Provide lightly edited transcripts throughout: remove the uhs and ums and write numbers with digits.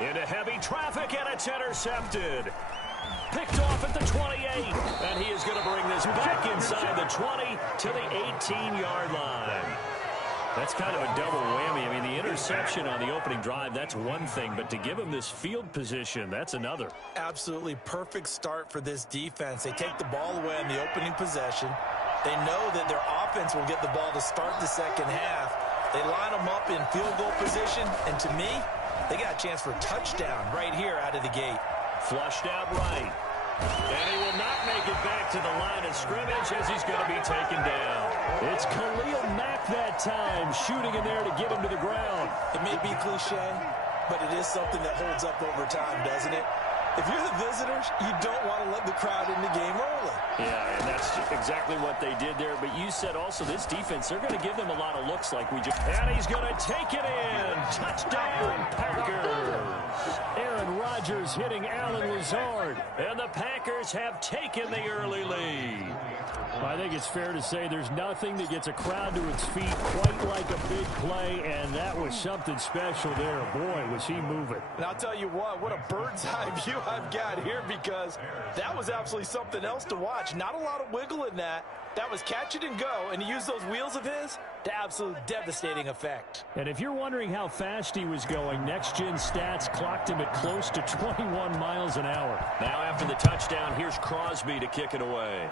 Into heavy traffic, and it's intercepted. Picked off at the 28, and he is going to bring this back inside the 20 to the 18-yard line. That's kind of a double whammy. I mean, the interception on the opening drive, that's one thing, but to give him this field position, that's another. Absolutely perfect start for this defense. They take the ball away on the opening possession. They know that their offense will get the ball to start the second half. They line them up in field goal position, and to me, they got a chance for a touchdown right here out of the gate. Flushed out right. And he will not make it back to the line of scrimmage as he's going to be taken down. It's Khalil Mack that time, shooting in there to get him to the ground. It may be cliche, but it is something that holds up over time, doesn't it? If you're the visitors, you don't want to let the crowd in the game early. Yeah, and that's exactly what they did there. But you said also this defense, they're going to give them a lot of looks like we just... And he's going to take it in. Touchdown, Packers. Aaron Rodgers hitting Allen Lazard. And the Packers have taken the early lead. I think it's fair to say there's nothing that gets a crowd to its feet quite like a big play, and that was something special there. Boy, was he moving. And I'll tell you what a bird's eye view I've got here, because that was absolutely something else to watch. Not a lot of wiggle in that. That was catch it and go, and he used those wheels of his to absolute devastating effect. And if you're wondering how fast he was going, next-gen stats clocked him at close to 21 miles an hour. Now after the touchdown, here's Crosby to kick it away.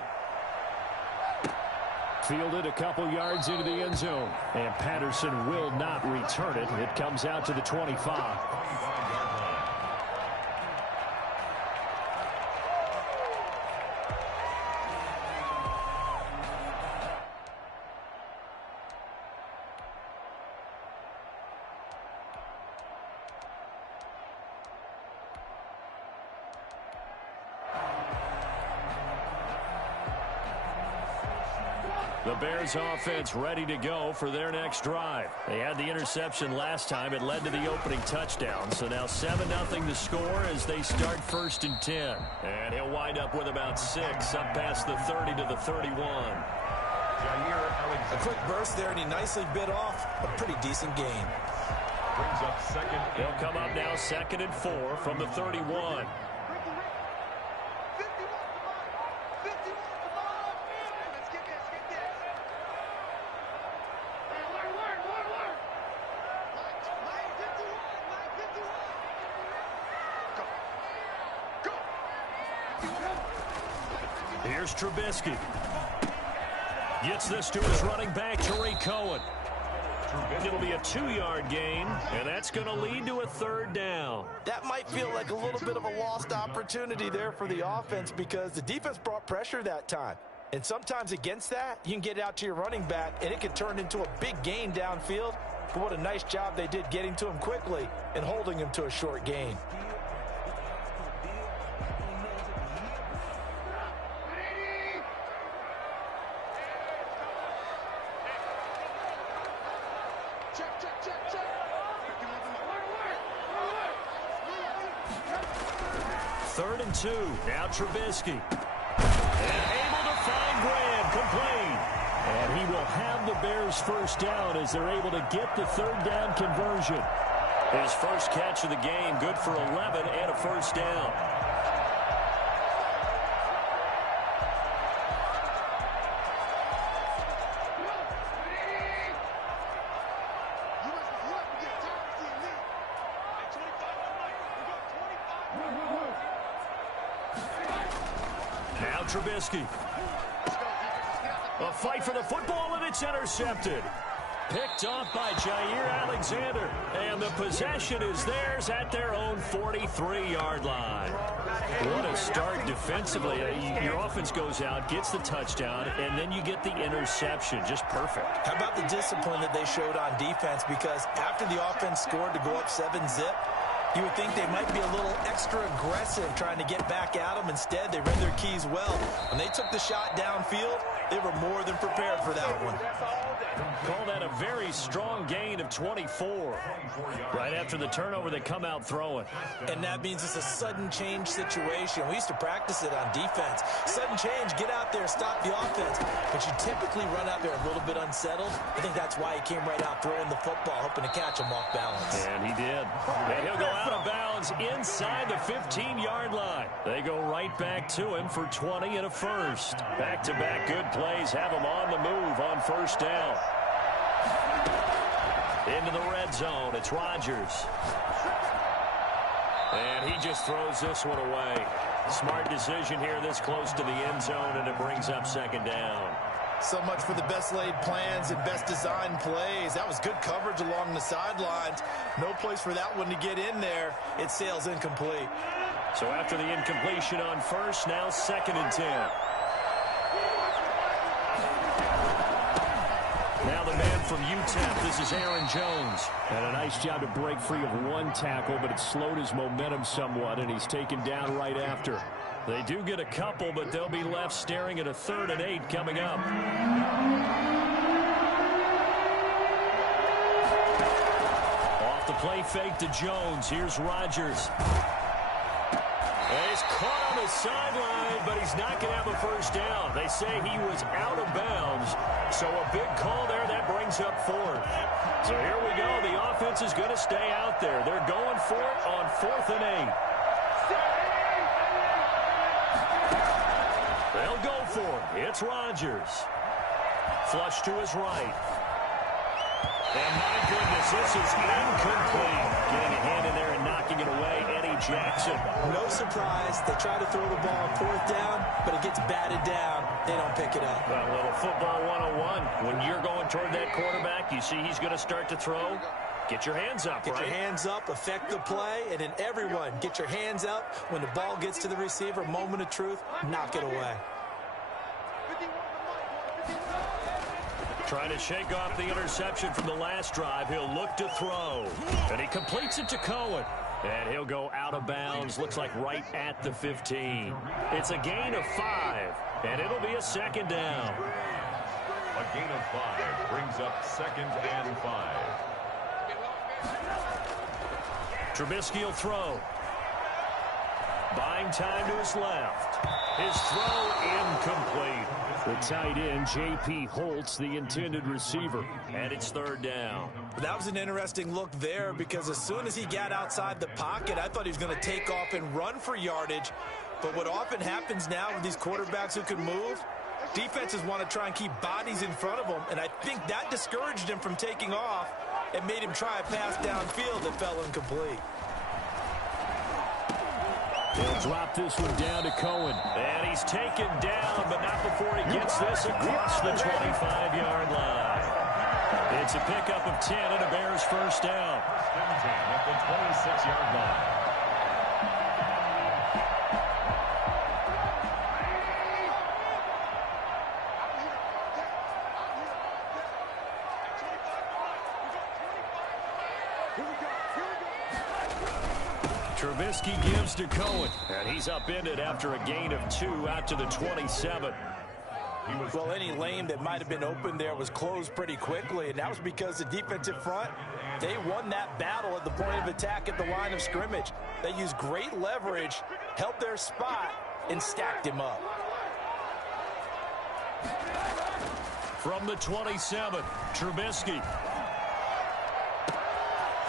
Fielded a couple yards into the end zone, and Patterson will not return it. It comes out to the 25. The Bears offense ready to go for their next drive. They had the interception last time. It led to the opening touchdown. So now 7-0 the score as they start 1st and 10. And he'll wind up with about 6 up past the 30 to the 31. A quick burst there, and he nicely bit off a pretty decent gain. Brings up second. They'll come up now 2nd and 4 from the 31. Here's Trubisky. Gets this to his running back, Tariq Cohen. It'll be a 2-yard gain, and that's going to lead to a 3rd down. That might feel like a little bit of a lost opportunity there for the offense, because the defense brought pressure that time. And sometimes against that, you can get it out to your running back, and it can turn into a big gain downfield. But what a nice job they did getting to him quickly and holding him to a short gain. Third and 2. Now Trubisky. And able to find Graham, complete. And he will have the Bears 1st down as they're able to get the 3rd down conversion. His first catch of the game, good for 11 and a 1st down. Now Trubisky. A fight for the football, and it's intercepted. Picked off by Jair Alexander. And the possession is theirs at their own 43-yard line. What a start defensively. Your offense goes out, gets the touchdown, and then you get the interception. Just perfect. How about the discipline that they showed on defense? Because after the offense scored to go up 7-zip, you would think they might be a little extra aggressive trying to get back at them. Instead, they read their keys well. When they took the shot downfield, they were more than prepared for that one. Call that a very strong gain of 24. Right after the turnover, they come out throwing. And that means it's a sudden change situation. We used to practice it on defense. Sudden change, get out there, stop the offense. But you typically run out there a little bit unsettled. I think that's why he came right out throwing the football, hoping to catch him off balance. And he did. And he'll go out of bounds is inside the 15-yard line. They go right back to him for 20 and a first. Back-to-back good plays have him on the move on first down. Into the red zone, it's Rodgers. And he just throws this one away. Smart decision here this close to the end zone, and it brings up second down. So much for the best laid plans and best designed plays. That was good coverage along the sidelines. No place for that one to get in there. It sails incomplete. So after the incompletion on first, now 2nd and 10. Now the man from UTEP, this is Aaron Jones. And a nice job to break free of one tackle, but it slowed his momentum somewhat, and he's taken down right after. They do get a couple, but they'll be left staring at a 3rd and 8 coming up. Off the play fake to Jones. Here's Rodgers. He's caught on the sideline, but he's not going to have a first down. They say he was out of bounds, so a big call there. That brings up 4th. So here we go. The offense is going to stay out there. They're going for it on 4th and 8. They'll go for it. It's Rodgers. Flush to his right. And my goodness, this is incomplete. Getting a hand in there and knocking it away, Eddie Jackson. No surprise. They try to throw the ball on 4th down, but it gets batted down. They don't pick it up. Well, a little football 101. When you're going toward that quarterback, you see he's going to start to throw. Get your hands up, Get your hands up, affect the play, and then everyone, get your hands up. When the ball gets to the receiver, moment of truth, knock it away. Trying to shake off the interception from the last drive. He'll look to throw. And he completes it to Cohen. And he'll go out of bounds. Looks like right at the 15. It's a gain of 5. And it'll be a 2nd down. A gain of 5 brings up 2nd and 5. Trubisky will throw. Buying time to his left. His throw incomplete. The tight end, J.P. Holtz, the intended receiver. And it's 3rd down. That was an interesting look there because as soon as he got outside the pocket, I thought he was going to take off and run for yardage. But what often happens now with these quarterbacks who can move, defenses want to try and keep bodies in front of them. And I think that discouraged him from taking off and made him try a pass downfield that fell incomplete. They'll drop this one down to Cohen. And he's taken down, but not before he gets this across the 25-yard line. It's a pickup of 10 and a Bears first down. 10 at the 26-yard line. Trubisky gives to Cohen, and he's upended after a gain of 2 out to the 27. Well, any lane that might have been open there was closed pretty quickly, and that was because the defensive front, they won that battle at the point of attack at the line of scrimmage. They used great leverage, held their spot, and stacked him up. From the 27, Trubisky.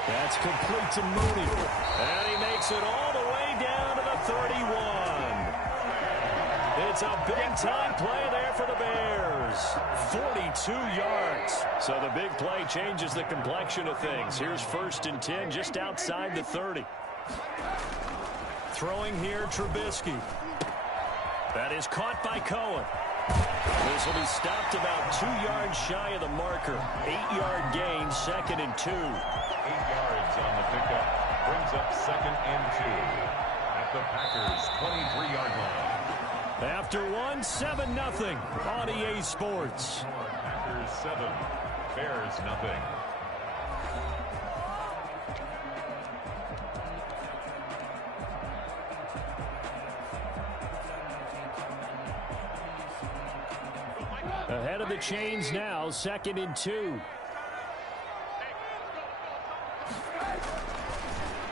That's complete to Mooney. And he makes it all the way down to the 31. It's a big-time play there for the Bears. 42 yards. So the big play changes the complexion of things. Here's 1st and 10 just outside the 30. Throwing here, Trubisky. That is caught by Cohen. This will be stopped about 2 yards shy of the marker. 8-yard gain, 2nd and 2. 8 yards on the pickup. Brings up 2nd and 2 at the Packers' 23-yard line. After one, 7-0 on EA Sports. Packers 7, Bears nothing. Ahead of the chains now, 2nd and 2.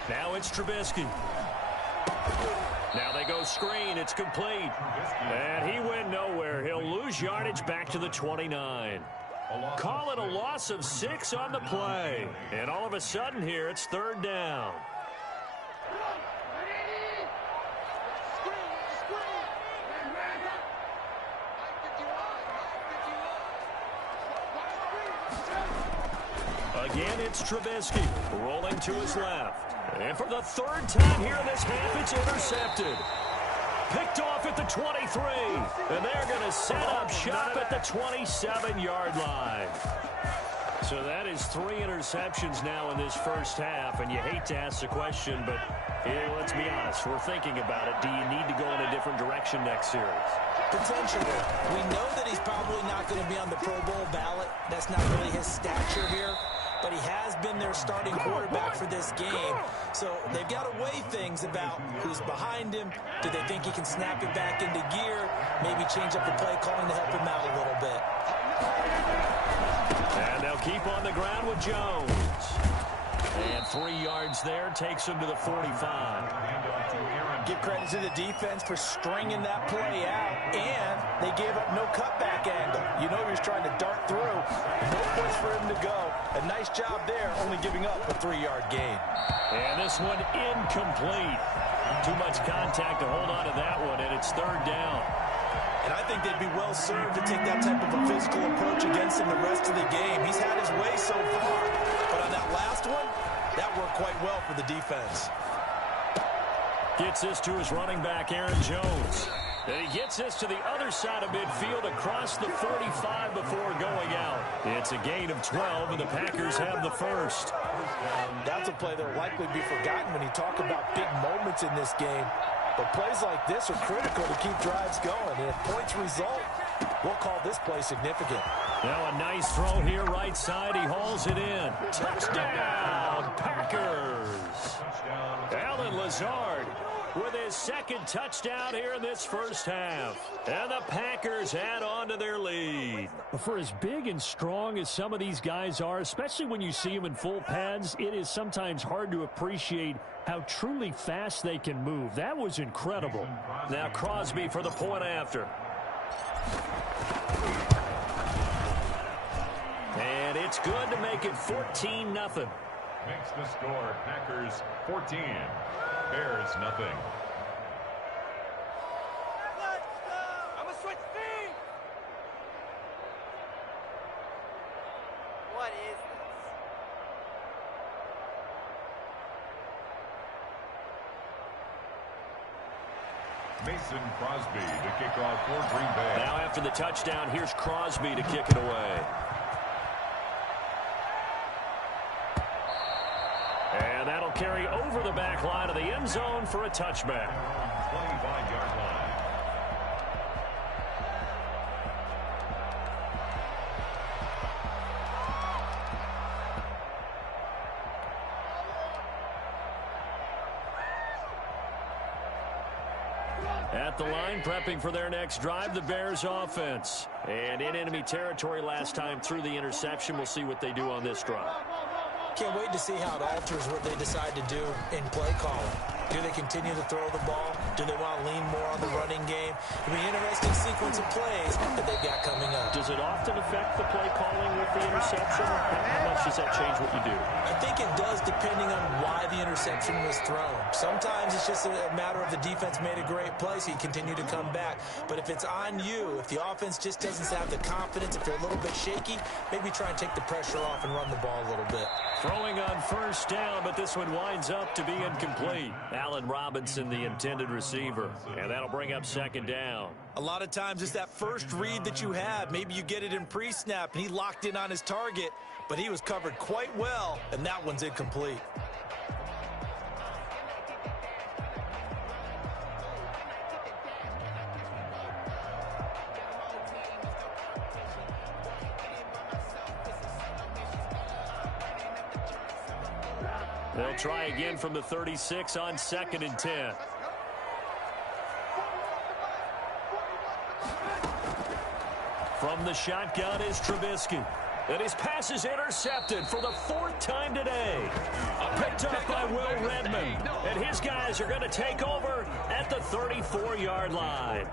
Now it's Trubisky. Now they go screen. It's complete. And he went nowhere. He'll lose yardage back to the 29. Call it a loss of 6 on the play. And all of a sudden here, it's 3rd down. And it's Trubisky rolling to his left. And for the third time here in this half, it's intercepted. Picked off at the 23. And they're going to set up shop at the 27-yard line. So that is 3 interceptions now in this first half. And you hate to ask the question, but here, let's be honest. We're thinking about it. Do you need to go in a different direction next series? Potentially. We know that he's probably not going to be on the Pro Bowl ballot. That's not really his stature here. But he has been their starting quarterback for this game. So they've got to weigh things about who's behind him. Do they think he can snap it back into gear? Maybe change up the play calling to help him out a little bit. And they'll keep on the ground with Jones. And 3 yards there takes him to the 45. Give credit to the defense for stringing that play out, and they gave up no cutback angle. You know he was trying to dart through. No place for him to go. A nice job there, only giving up a 3-yard gain. And this one incomplete. Too much contact to hold on to that one, and it's 3rd down. And I think they'd be well served to take that type of a physical approach against him the rest of the game. He's had his way so far, but on that last one, that worked quite well for the defense. Gets this to his running back, Aaron Jones. And he gets this to the other side of midfield across the 45 before going out. It's a gain of 12, and the Packers have the first. That's a play that will likely be forgotten when you talk about big moments in this game. But plays like this are critical to keep drives going. And if points result, we'll call this play significant. Now a nice throw here, right side. He hauls it in. Touchdown, Packers. Alan Lazard with his 2nd touchdown here in this first half. And the Packers add on to their lead. For as big and strong as some of these guys are, especially when you see them in full pads, it is sometimes hard to appreciate how truly fast they can move. That was incredible. Now Crosby for the point after. And it's good to make it 14-0. Makes the score Packers 14, Bears nothing. I'm gonna switch feet. What is this? Mason Crosby to kick off for Green Bay. Now after the touchdown, here's Crosby to kick it away. And that'll carry over the back line of the end zone for a touchback. 25-yard line. At the line, prepping for their next drive, the Bears offense. And in enemy territory last time through the interception. We'll see what they do on this drive. Can't wait to see how it alters what they decide to do in play calling. Do they continue to throw the ball? Do they want to lean more on the running game? It'll be an interesting sequence of plays that they've got coming up. Does it often affect the play calling with the interception? How much does that change what you do? I think it does, depending on why the interception was thrown. Sometimes it's just a matter of the defense made a great play, so you continue to come back. But if it's on you, if the offense just doesn't have the confidence, if they're a little bit shaky, maybe try and take the pressure off and run the ball a little bit. Throwing on 1st down, but this one winds up to be incomplete. Allen Robinson, the intended receiver, and that'll bring up 2nd down. A lot of times it's that first read that you have. Maybe you get it in pre-snap, and he locked in on his target, but he was covered quite well, and that one's incomplete. They'll try again from the 36 on 2nd and 10. From the shotgun is Trubisky. And his pass is intercepted for the 4th time today. Picked up by Will Redmond. And his guys are going to take over at the 34-yard line.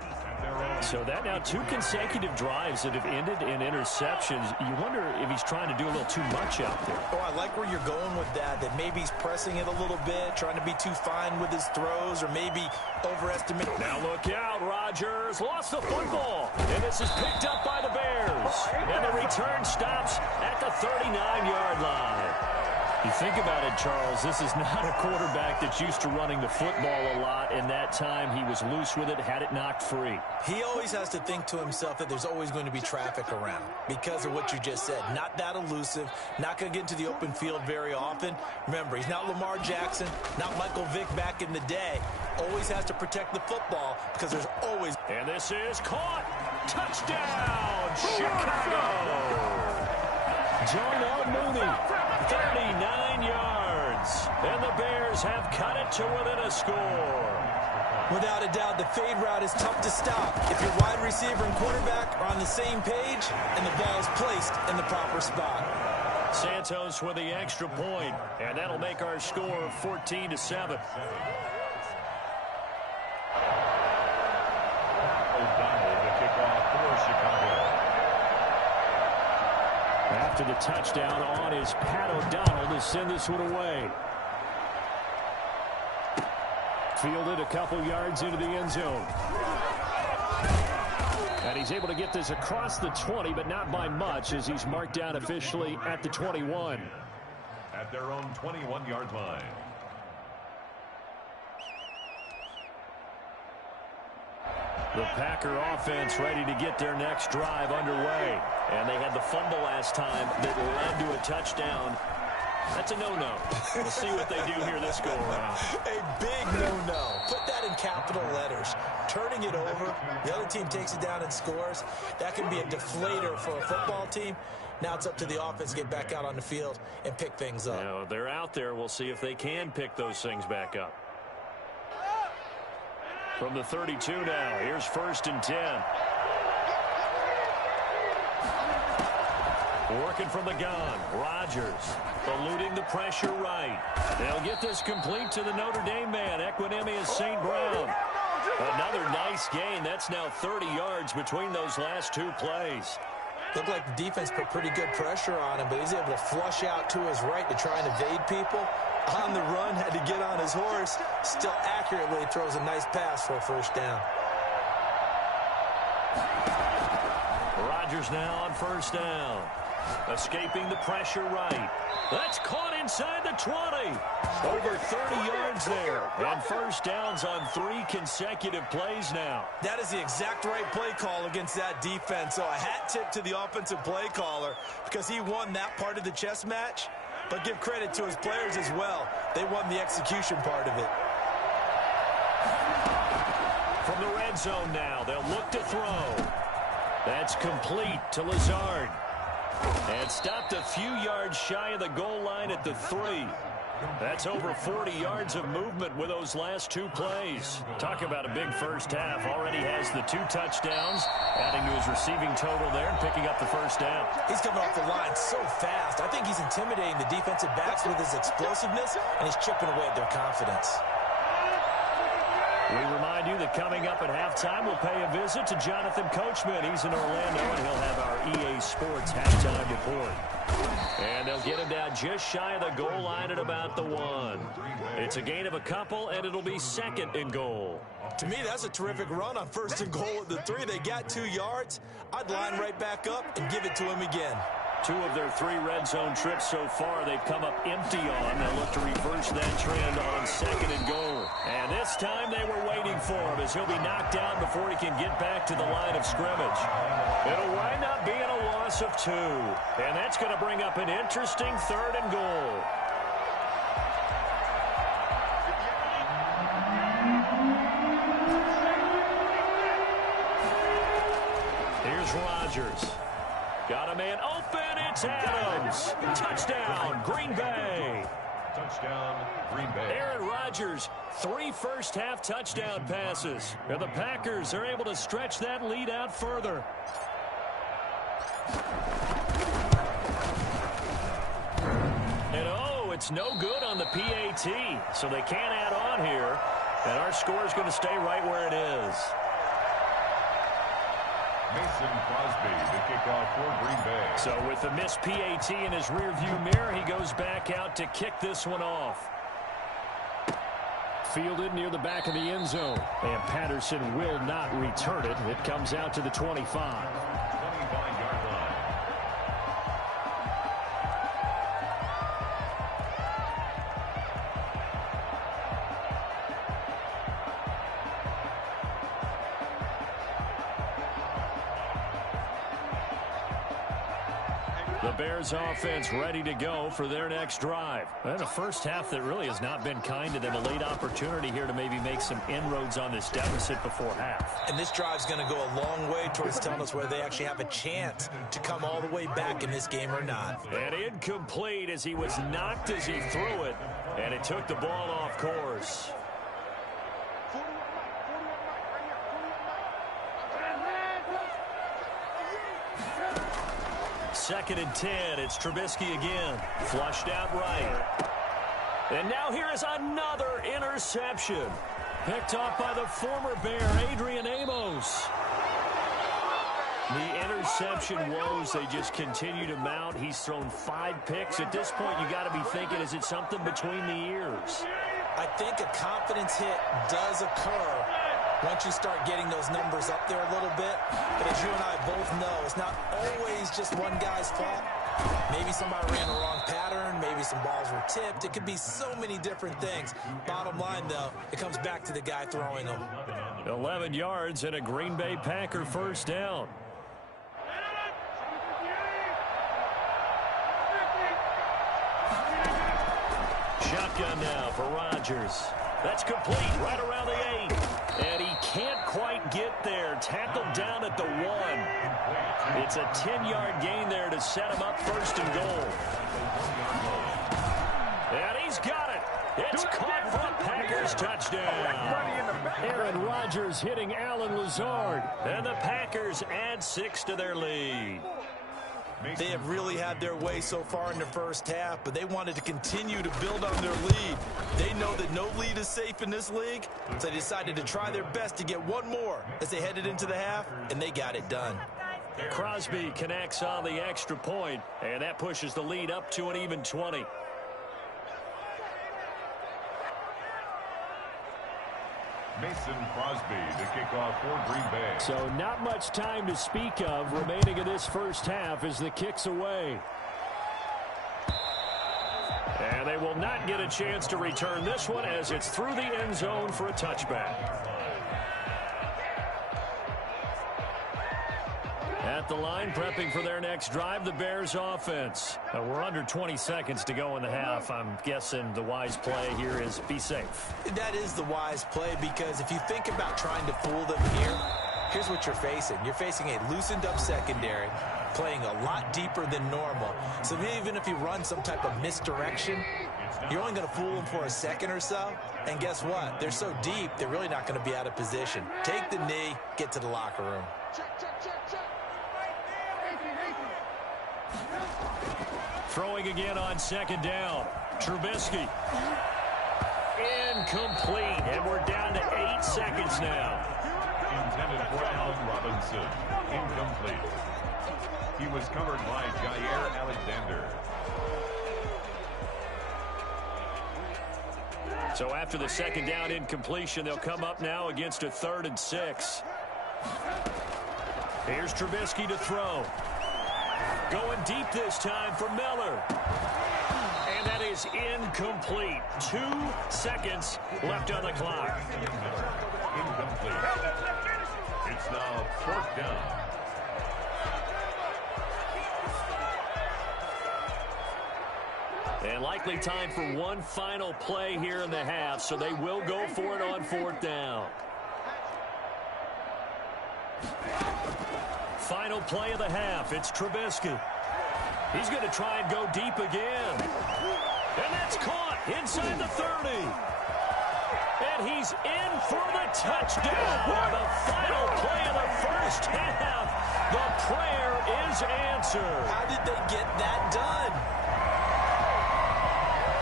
So that now 2 consecutive drives that have ended in interceptions. You wonder if he's trying to do a little too much out there. Oh, I like where you're going with that maybe he's pressing it a little bit, trying to be too fine with his throws, or maybe overestimating. Now look out, Rodgers lost the football. And this is picked up by the Bears. And the return stops at the 39-yard line. You think about it, Charles, this is not a quarterback that's used to running the football a lot, and that time he was loose with it, had it knocked free. He always has to think to himself that there's always going to be traffic around because of what you just said. Not that elusive, not going to get into the open field very often. Remember, he's not Lamar Jackson, not Michael Vick back in the day. Always has to protect the football because there's always... And this is caught. Touchdown, Chicago. Darnell Mooney, 39 yards. And the Bears have cut it to within a score. Without a doubt, the fade route is tough to stop if your wide receiver and quarterback are on the same page and the ball is placed in the proper spot. Santos with the extra point, and that'll make our score 14-7. After the touchdown on is Pat O'Donnell to send this one away. Fielded a couple yards into the end zone. And he's able to get this across the 20, but not by much, as he's marked down officially at the 21. At their own 21-yard line. The Packer offense ready to get their next drive underway. And they had the fumble last time that led to a touchdown. That's a no-no. We'll see what they do here this go-around. A big no-no. Put that in capital letters. Turning it over, the other team takes it down and scores. That can be a deflator for a football team. Now it's up to the offense to get back out on the field and pick things up. Now, they're out there. We'll see if they can pick those things back up. From the 32 now, here's 1st and 10. Working from the gun, Rodgers eluding the pressure right. They'll get this complete to the Notre Dame man, Equinemius St. Brown. Another nice gain. That's now 30 yards between those last two plays. Looked like the defense put pretty good pressure on him, but he's able to flush out to his right to try and evade people. On the run, had to get on his horse. Still accurately throws a nice pass for a first down. Rodgers now on 1st down. Escaping the pressure right. That's caught inside the 20. Over 30 yards there. And 1st downs on 3 consecutive plays now. That is the exact right play call against that defense. So a hat tip to the offensive play caller because he won that part of the chess match. But give credit to his players as well. They won the execution part of it. From the red zone now, they'll look to throw. That's complete to Lazard. And stopped a few yards shy of the goal line at the 3. That's over 40 yards of movement with those last 2 plays. Talk about a big first half. Already has the 2 touchdowns, adding to his receiving total there and picking up the 1st down. He's coming off the line so fast. I think he's intimidating the defensive backs with his explosiveness, and he's chipping away at their confidence. We remind you that coming up at halftime, we'll pay a visit to Jonathan Coachman. He's in Orlando, and he'll have our EA Sports halftime report. And they'll get him down just shy of the goal line at about the 1. It's a gain of a couple, and it'll be 2nd and goal. To me, that's a terrific run on 1st and goal at the 3. They got 2 yards. I'd line right back up and give it to him again. 2 of their 3 red zone trips so far they've come up empty on. They'll look to reverse that trend on 2nd and goal. And this time they were waiting for him as he'll be knocked down before he can get back to the line of scrimmage. It'll wind up being a loss of 2. And that's going to bring up an interesting 3rd and goal. Here's Rodgers. Got a man open. It's Adams. Touchdown, Green Bay. Touchdown, Green Bay. Aaron Rodgers, 3 first-half touchdown passes. And the Packers are able to stretch that lead out further. And it's no good on the PAT. So they can't add on here. And our score is going to stay right where it is. Mason Crosby, the kickoff for Green Bay. So with the missed PAT in his rearview mirror, he goes back out to kick this one off. Fielded near the back of the end zone. And Patterson will not return it. It comes out to the 25. 25-yard line. The Bears offense ready to go for their next drive. And a first half that really has not been kind to them. A late opportunity here to maybe make some inroads on this deficit before half. And this drive's going to go a long way towards telling us whether they actually have a chance to come all the way back in this game or not. And incomplete as he was knocked as he threw it. And it took the ball off course. Second and 10. It's Trubisky again. Flushed out right. And now here is another interception. Picked off by the former Bear, Adrian Amos. The interception woes, they just continue to mount. He's thrown 5 picks. At this point, you got to be thinking, is it something between the ears? I think a confidence hit does occur once you start getting those numbers up there a little bit. But as you and I both know, it's not always just one guy's fault. Maybe somebody ran the wrong pattern. Maybe some balls were tipped. It could be so many different things. Bottom line, though, it comes back to the guy throwing them. 11 yards and a Green Bay Packer first down. Shotgun now for Rodgers. That's complete right around the 8. And he can't quite get there. Tackled down at the 1. It's a 10-yard gain there to set him up first and goal. And he's got it. It's caught for a Packers touchdown. Aaron Rodgers hitting Alan Lazard. And the Packers add 6 to their lead. They have really had their way so far in the first half, but they wanted to continue to build on their lead. They know that no lead is safe in this league, so they decided to try their best to get one more as they headed into the half, and they got it done. Crosby connects on the extra point, and that pushes the lead up to an even 20. Mason Crosby to kick off for Green Bay. So not much time to speak of remaining in this first half as the kick's away. And they will not get a chance to return this one as it's through the end zone for a touchback. At the line, prepping for their next drive, the Bears offense. We're under 20 seconds to go in the half. I'm guessing the wise play here is be safe. That is the wise play, because if you think about trying to fool them here, here's what you're facing. You're facing a loosened up secondary, playing a lot deeper than normal. So even if you run some type of misdirection, you're only going to fool them for a second or so. And guess what? They're so deep, they're really not going to be out of position. Take the knee, get to the locker room. Throwing again on second down. Trubisky. Incomplete. And we're down to 8 seconds now. Intended for Allen Robinson. Incomplete. He was covered by Jair Alexander. So after the second down incompletion, they'll come up now against a 3rd and 6. Here's Trubisky to throw. Going deep this time for Miller. And that is incomplete. 2 seconds left on the clock. Incomplete. It's now 4th down. And likely time for one final play here in the half, so they will go for it on 4th down. Final play of the half. It's Trubisky. He's going to try and go deep again. And that's caught inside the 30. And he's in for the touchdown. The final play of the first half. The prayer is answered. How did they get that done?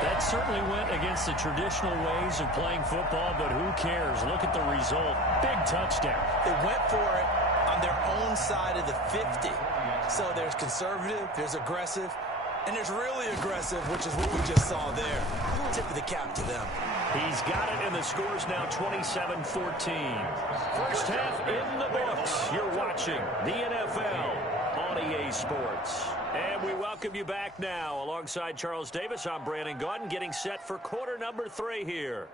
That certainly went against the traditional ways of playing football, but who cares? Look at the result. Big touchdown. They went for it on their own side of the 50. So there's conservative, there's aggressive, and there's really aggressive, which is what we just saw there. Tip of the cap to them. He's got it, and the score's now 27-14. First half in the books. You're watching the NFL on EA Sports. And we welcome you back now. Alongside Charles Davis, I'm Brandon Gaudin, getting set for quarter number 3 here.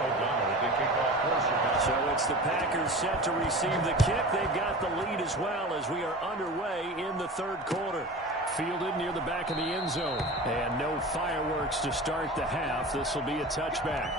O'Donnell to kickoff for Chicago. So it's the Packers set to receive the kick. They've got the lead as well as we are underway in the third quarter. Fielded near the back of the end zone. And no fireworks to start the half. This will be a touchback.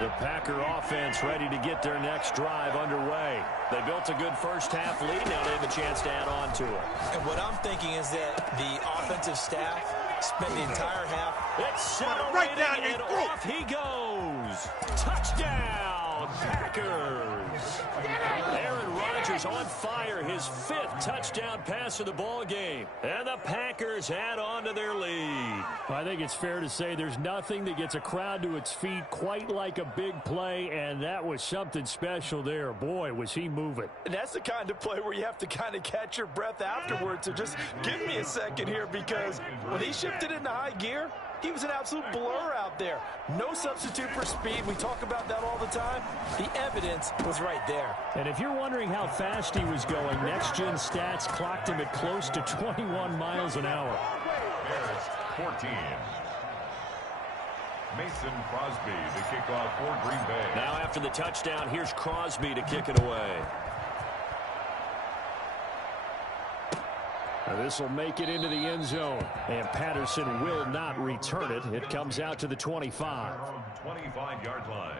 The Packer offense ready to get their next drive underway. They built a good first half lead. Now they have a chance to add on to it. And what I'm thinking is that the offensive staff spent the entire half. It's settled right down and off he goes. Touchdown, Packers. Aaron Rodgers on fire, his 5th touchdown pass of the ball game. And the Packers add on to their lead. I think it's fair to say there's nothing that gets a crowd to its feet quite like a big play, and that was something special there. Boy, was he moving. And that's the kind of play where you have to kind of catch your breath afterwards. So just give me a second here, because when he shifted into high gear, he was an absolute blur out there. No substitute for speed. We talk about that all the time. The evidence was right there. And if you're wondering how fast he was going, next-gen stats clocked him at close to 21 miles an hour. Bears 14. Mason Crosby, the kickoff for Green Bay. Now after the touchdown, here's Crosby to kick it away. This will make it into the end zone, and Patterson will not return it. It comes out to the 25. 25-yard line.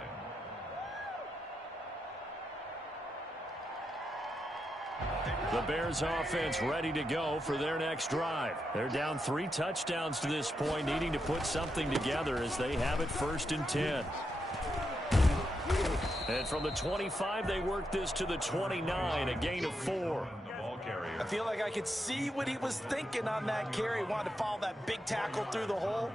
The Bears offense ready to go for their next drive. They're down 3 touchdowns to this point, needing to put something together as they have it 1st and 10. And from the 25, they work this to the 29, a gain of 4. I feel like I could see what he was thinking on that carry. Wanted to follow that big tackle through the hole.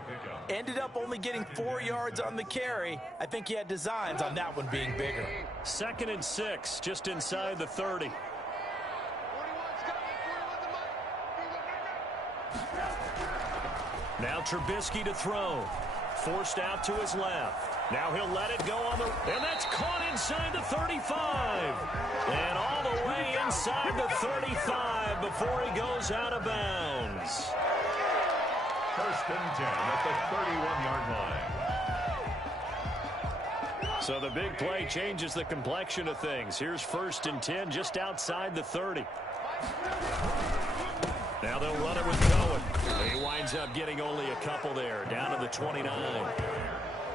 Ended up only getting 4 yards on the carry. I think he had designs on that one being bigger. 2nd and 6, just inside the 30. Now Trubisky to throw. Forced out to his left. Now he'll let it go on the... And that's caught inside the 35. And all the way inside the 35 before he goes out of bounds. 1st and 10 at the 31-yard line. So the big play changes the complexion of things. Here's 1st and 10 just outside the 30. Now they'll run it with Cohen. He winds up getting only a couple there, down to the 29.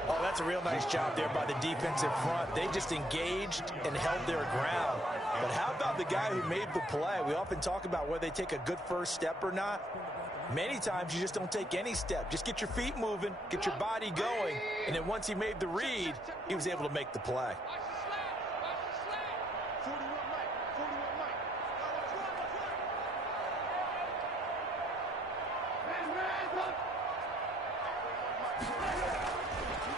Oh, that's a real nice job there by the defensive front. They just engaged and held their ground. But how about the guy who made the play? We often talk about whether they take a good first step or not. Many times you just don't take any step. Just get your feet moving, get your body going, and then once he made the read, he was able to make the play.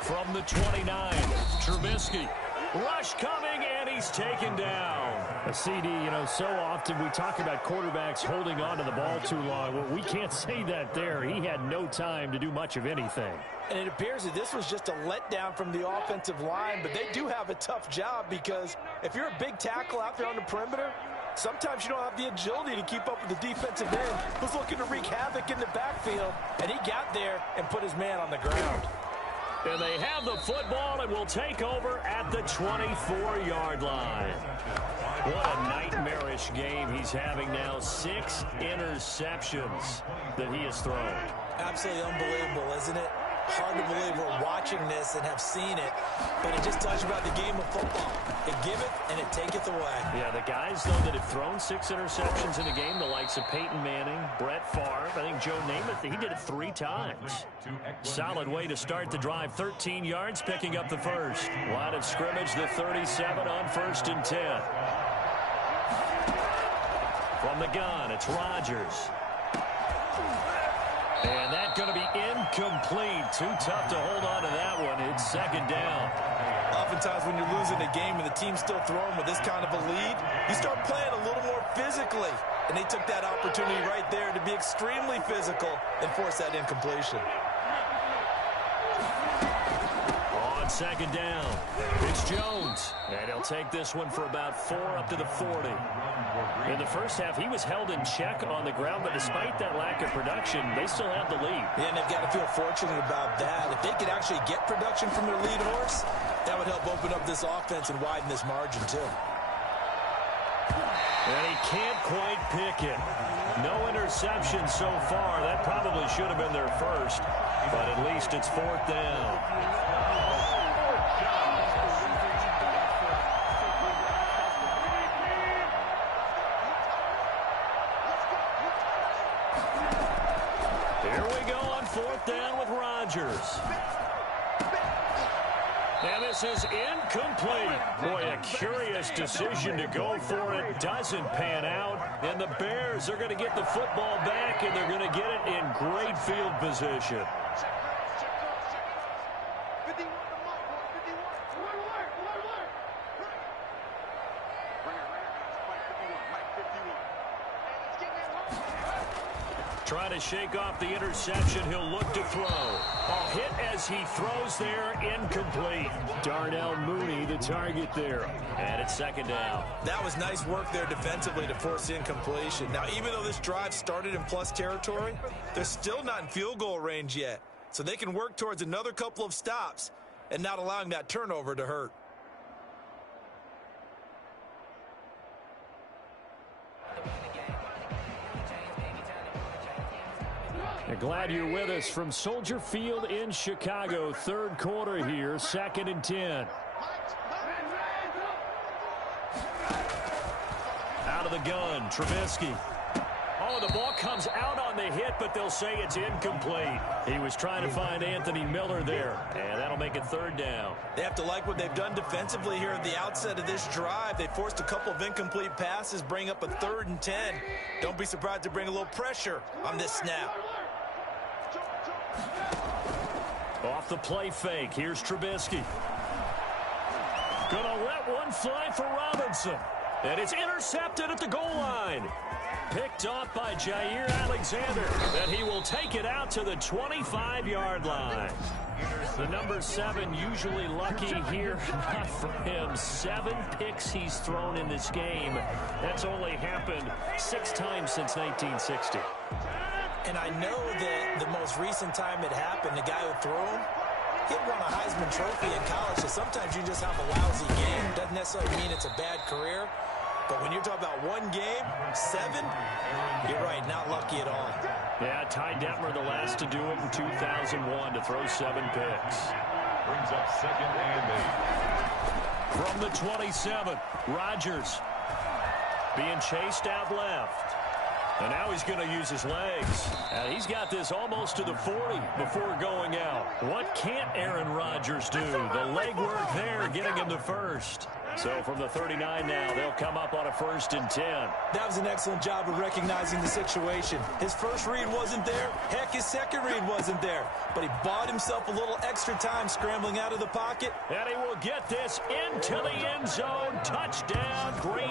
From the 29, Trubisky. Rush coming, and he's taken down. A CD, so often we talk about quarterbacks holding on to the ball too long. Well, we can't say that there. He had no time to do much of anything. And it appears that this was just a letdown from the offensive line, but they do have a tough job because if you're a big tackle out there on the perimeter, sometimes you don't have the agility to keep up with the defensive end who's looking to wreak havoc in the backfield, and he got there and put his man on the ground. And they have the football and will take over at the 24-yard line. What a nightmarish game he's having now. 6 interceptions that he has thrown. Absolutely unbelievable, isn't it? Hard to believe we're watching this and have seen it, but it just tells you about the game of football. It giveth and it taketh away. Yeah, the guys, though, that have thrown 6 interceptions in a game, the likes of Peyton Manning, Brett Favre, I think Joe Namath, he did it 3 times. Solid way to start the drive. 13 yards, picking up the first. Line of scrimmage, the 37 on 1st and 10. From the gun, it's Rodgers. And that's going to be incomplete. Too tough to hold on to that one. It's 2nd down. Oftentimes when you're losing a game and the team's still throwing with this kind of a lead, you start playing a little more physically. And they took that opportunity right there to be extremely physical and force that incompletion. On On second down, it's Jones. And he'll take this one for about 4 up to the 40. In the first half, he was held in check on the ground, but despite that lack of production, they still have the lead. Yeah, and they've got to feel fortunate about that. If they could actually get production from their lead horse, that would help open up this offense and widen this margin, too. And he can't quite pick it. No interception so far. That probably should have been their first, but at least it's 4th down. Here we go on 4th down with Rodgers. And this is incomplete. Boy, a curious decision to go for it. Doesn't pan out. And the Bears are going to get the football back, and they're going to get it in great field position. Trying to shake off the interception. He'll look to throw. A hit as he throws there, incomplete. Darnell Mooney, the target there. And it's 2nd down. That was nice work there defensively to force incompletion. Now, even though this drive started in plus territory, they're still not in field goal range yet. So they can work towards another couple of stops and not allowing that turnover to hurt. Glad you're with us from Soldier Field in Chicago. 3rd quarter here, 2nd and 10. Out of the gun, Trubisky. Oh, the ball comes out on the hit, but they'll say it's incomplete. He was trying to find Anthony Miller there, and that'll make it 3rd down. They have to like what they've done defensively here at the outset of this drive. They forced a couple of incomplete passes, bring up a 3rd and 10. Don't be surprised to bring a little pressure on this snap. Off the play fake, here's Trubisky. Gonna let one fly for Robinson. And it's intercepted at the goal line. Picked off by Jair Alexander. And he will take it out to the 25-yard line. The number 7 usually lucky here. Not for him. 7 picks he's thrown in this game. That's only happened 6 times since 1960. And I know that the most recent time it happened, the guy who threw him, he won a Heisman Trophy in college, so sometimes you just have a lousy game. Doesn't necessarily mean it's a bad career. But when you're talking about one game, 7, you're right, not lucky at all. Yeah, Ty Detmer the last to do it in 2001 to throw 7 picks. Brings up 2nd and 8. From the 27, Rodgers being chased out left. And now he's going to use his legs. And he's got this almost to the 40 before going out. What can't Aaron Rodgers do? The leg work there, getting him to first. So from the 39 now, they'll come up on a 1st and 10. That was an excellent job of recognizing the situation. His first read wasn't there. Heck, his second read wasn't there. But he bought himself a little extra time scrambling out of the pocket. And he will get this into the end zone. Touchdown, Green